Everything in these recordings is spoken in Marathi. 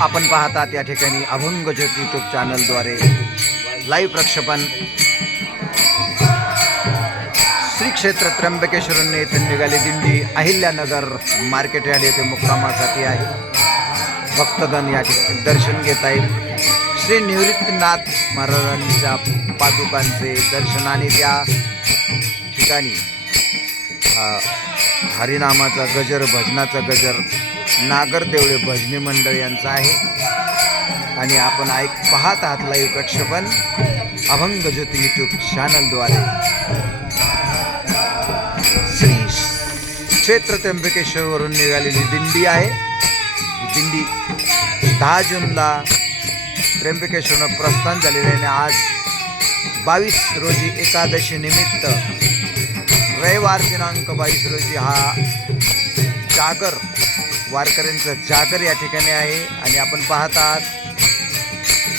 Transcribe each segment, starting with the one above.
आपण पाहतात या ठिकाणी अभंग ज्योती यूट्यूब चॅनलद्वारे लाईव्ह प्रक्षेपण श्री क्षेत्र त्र्यंबकेश्वर येथे निघाली दिंडी अहिल्यानगर मार्केट यार्ड येथे मुक्कामासाठी आहे. भक्तगण या ठिकाणी दर्शन घेता येईल. श्री निवृत्तीनाथ महाराजांच्या पादुकांचे दर्शन आणि त्या ठिकाणी हरिनामाचा गजर, भजनाचा गजर नागरदेवळे भजनी मंडळ यांचा आहे. आणि आपण पाहत आहात लाईव्ह प्रक्षेपण अभंग ज्योती यूट्यूब चॅनलद्वारे. श्री क्षेत्र त्र्यंबकेश्वरवरून निघालेली दिंडी आहे. ही दिंडी 10 जूनला त्र्यंबकेश्वरनं प्रस्थान झालेले आहे. आज 22 रोजी एकादशी निमित्त रविवार दिनांक 22 रोजी हा जागर, वारकऱ्यांचा जागर या ठिकाणी आहे. आणि आपण पाहत आहात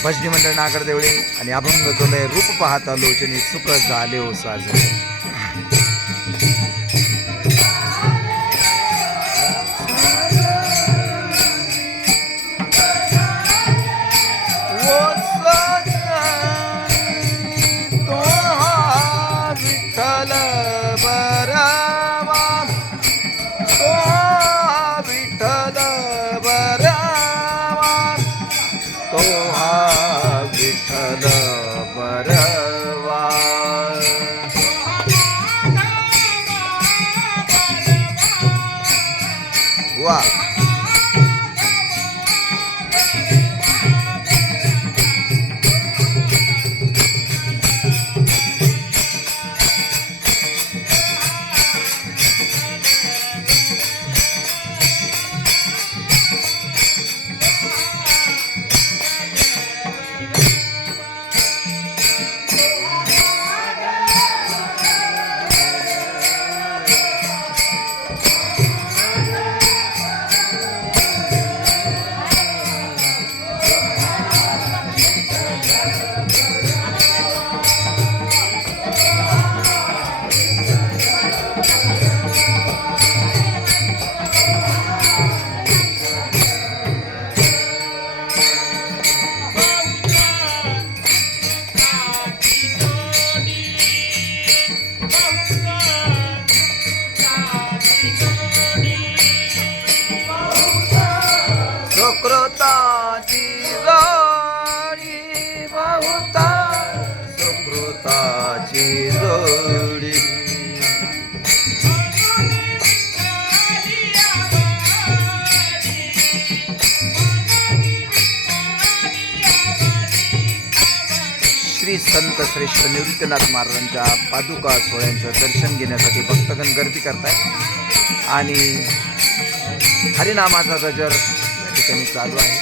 भजनी मंडळ नागरदेवळे आणि अभंग जोलय रूप पाहता लोचनी सुख झाले हो साजरे. वा सुकृताची जोडी बहुता, सुकृताची जोडी. श्री संत श्रेष्ठ निवृत्तीनाथ महाराजांच्या पादुका सोहळ्यांचं दर्शन घेण्यासाठी भक्तगण गर्दी करतायत आणि हरिनामाचा गजर या ठिकाणी चालू आहे.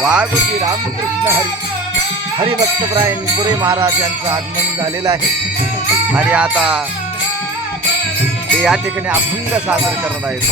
वाघोजी रामकृष्ण हरिभक्तप्राय निपुरे महाराज यांचं आगमन झालेलं आहे आणि आता ते या ठिकाणी अभंग सादर करत आहेत.